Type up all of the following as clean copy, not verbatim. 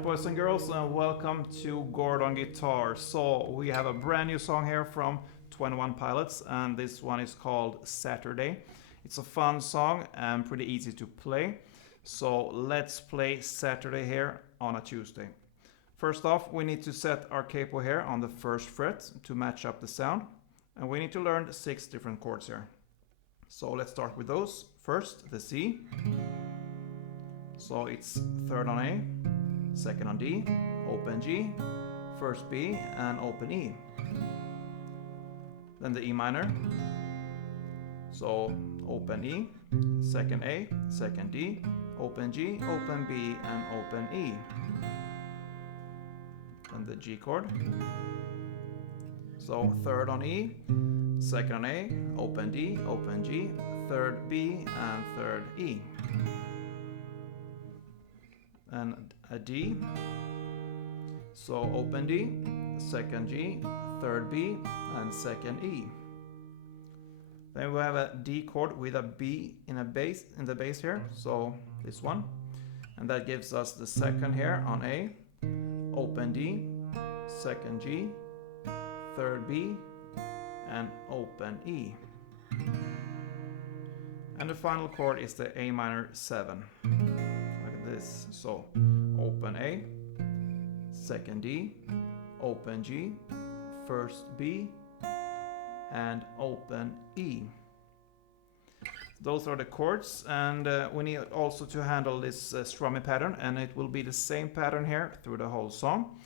Alright, boys and girls, and welcome to Gordon Guitar. So we have a brand new song here from 21 Pilots, and this one is called Saturday. It's a fun song and pretty easy to play. So let's play Saturday here on a Tuesday. First off, we need to set our capo here on the first fret to match up the sound, and we need to learn 6 different chords here. So let's start with those. First, the C. So it's third on A, second on D, open G, first B, and open E. Then the E minor. So open E, second A, second D, open G, open B, and open E. Then the G chord. So third on E, second on A, open D, open G, third B, and third E. And a D. So open D, second G, third B, and second E. Then we have a D chord with a B in the bass here, so this one. And that gives us the second here on A, open D, second G, third B, and open E. And the final chord is the A minor 7. Like this. So open A, second D, open G, first B, and open E. Those are the chords, and we need also to handle this strumming pattern, and it will be the same pattern here through the whole song.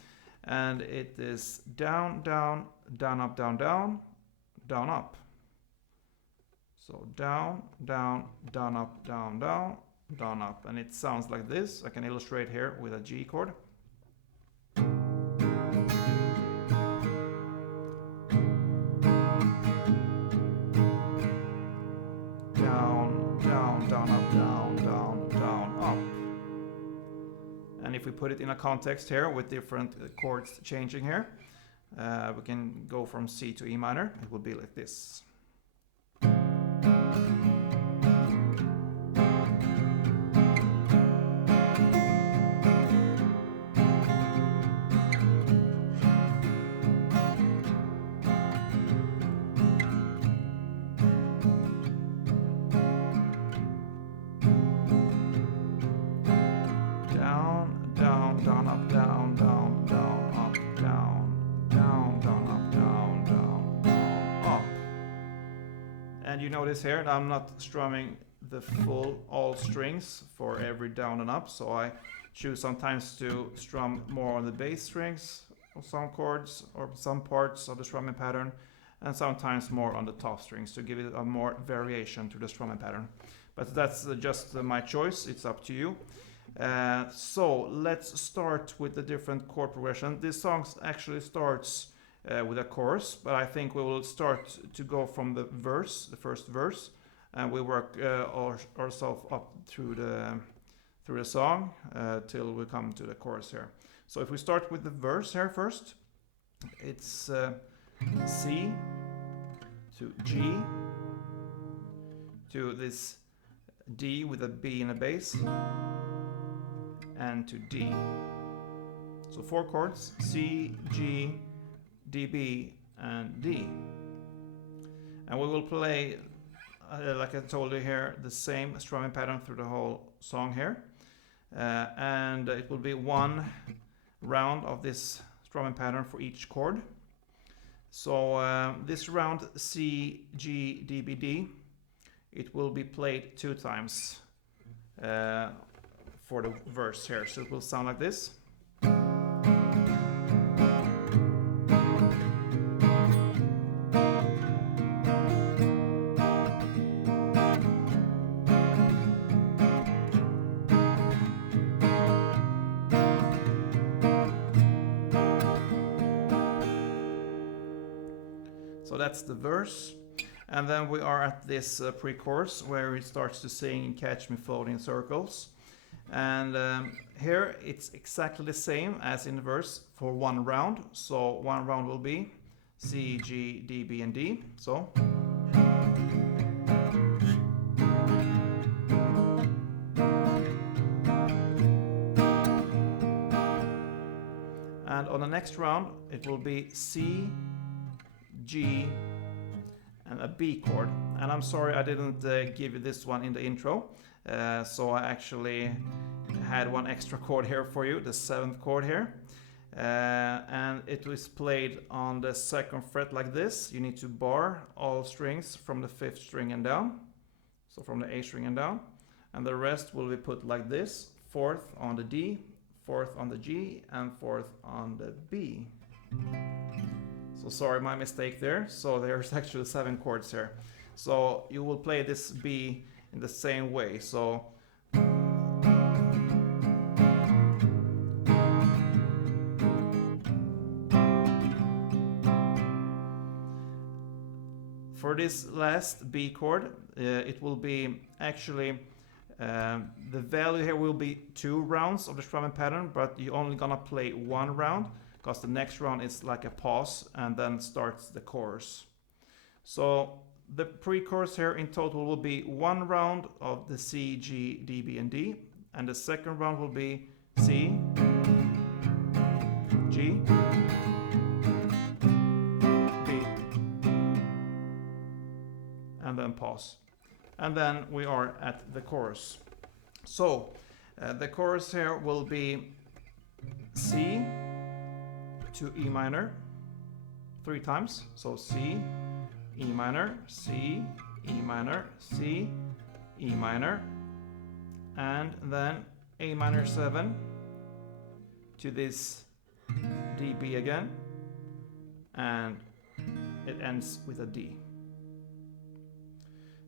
And it is down, down, down, up, down, down, down, up. So down, down, down, up, down, down, down, up. And it sounds like this. I can illustrate here with a G chord. Down, down, down, up, down, down, down, up. And if we put it in a context here with different chords changing here, we can go from C to E minor. It will be like this. Down, up, down, down, down, up, down, down, down, up, down, down, down, up. And you notice here that I'm not strumming the full all strings for every down and up, so I choose sometimes to strum more on the bass strings of some chords or some parts of the strumming pattern, and sometimes more on the top strings to give it a more variation to the strumming pattern. But that's just my choice, it's up to you. So let's start with the different chord progression. This song actually starts with a chorus, but I think we will start to go from the verse, the first verse, and we work ourselves up through the song till we come to the chorus here. So if we start with the verse here first, it's C to G to this D with a B in a bass, and to D. So 4 chords: C, G, D, B, and D. And we will play, like I told you here, the same strumming pattern through the whole song here. And it will be 1 round of this strumming pattern for each chord. So this round C, G, D, B, D, it will be played 2 times for the verse here. So it will sound like this. So that's the verse. And then we are at this pre-chorus where it starts to sing "Catch Me Floating in Circles." And here it's exactly the same as in the verse for 1 round. So 1 round will be C, G, D, B, and D. So on the next round it will be C, G, and a B chord. And I'm sorry I didn't give you this one in the intro, so I actually had one extra chord here for you, the 7th chord here, and it was played on the 2nd fret like this. You need to bar all strings from the 5th string and down, so from the A string and down, and the rest will be put like this: 4th on the D, 4th on the G, and 4th on the B. So sorry, my mistake there. So there's actually 7 chords here. So you will play this B in the same way. So for this last B chord, it will be actually the value here will be 2 rounds of the strumming pattern, but you're only gonna play 1 round, because the next round is like a pause and then starts the chorus. So the pre-chorus here in total will be 1 round of the C, G, D, B, and D, and the second round will be C, G, B, and then pause. And then we are at the chorus. So the chorus here will be C to E minor 3 times. So C, E minor, C, E minor, C, E minor, and then A minor 7 to this D, B again, and it ends with a D.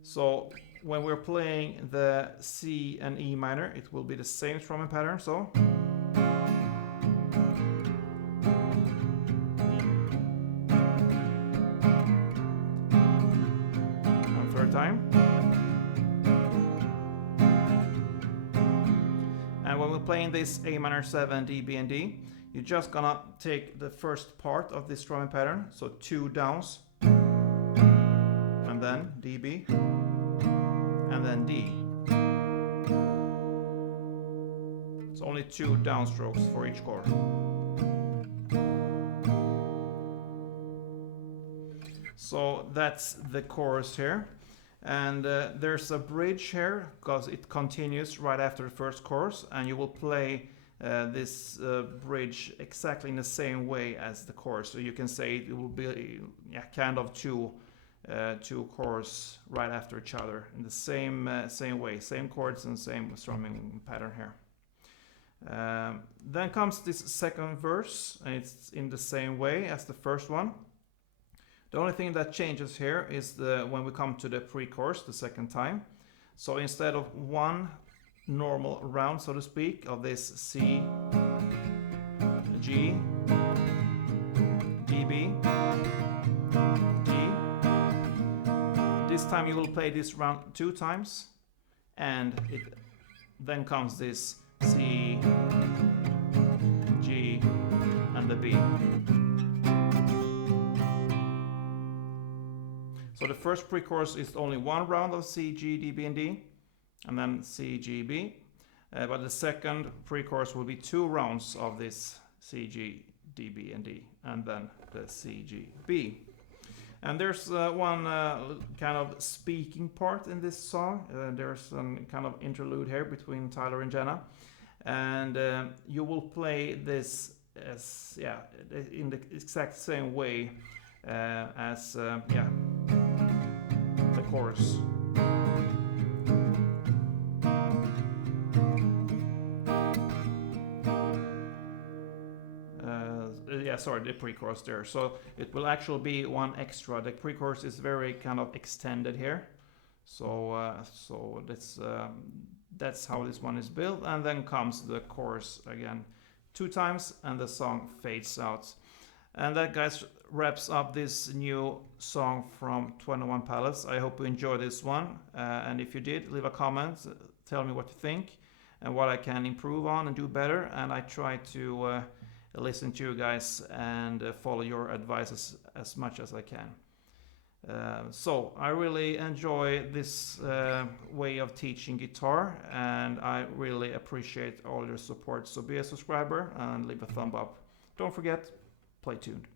So when we're playing the C and E minor, it will be the same strumming pattern. So one third time. And when we're playing this A minor 7, D, B, and D, you're just gonna take the first part of this strumming pattern, so 2 downs, and then D, B, and then D. It's only 2 downstrokes for each chord. So that's the chorus here. And there's a bridge here, because it continues right after the first chorus, and you will play this bridge exactly in the same way as the chorus. So you can say it will be kind of two chords right after each other in the same way, same chords and same strumming pattern here. Then comes this second verse, and it's in the same way as the first one. The only thing that changes here is when we come to the pre-chorus the second time. So instead of 1 normal round, so to speak, of this C, G, D, B, D, this time you will play this round 2 times, and then comes this C, G, and the B. So the first pre-chorus is only 1 round of C, G, D, B, and D, and then C, G, B. But the second pre-chorus will be 2 rounds of this C, G, D, B, and D, and then the C, G, B. And there's one kind of speaking part in this song. There's some kind of interlude here between Tyler and Jenna, and you will play this as in the exact same way as the chorus. Sorry, the pre-chorus there. So it will actually be 1 extra. The pre-chorus is very kind of extended here. So that's how this one is built. And then comes the chorus again 2 times, and the song fades out. And that, guys, wraps up this new song from 21 Pilots. I hope you enjoyed this one. And if you did, leave a comment. Tell me what you think and what I can improve on and do better. And I try to listen to you guys and follow your advice as much as I can. So I really enjoy this way of teaching guitar, and I really appreciate all your support. So be a subscriber and leave a thumb up. don't forget, play tuned.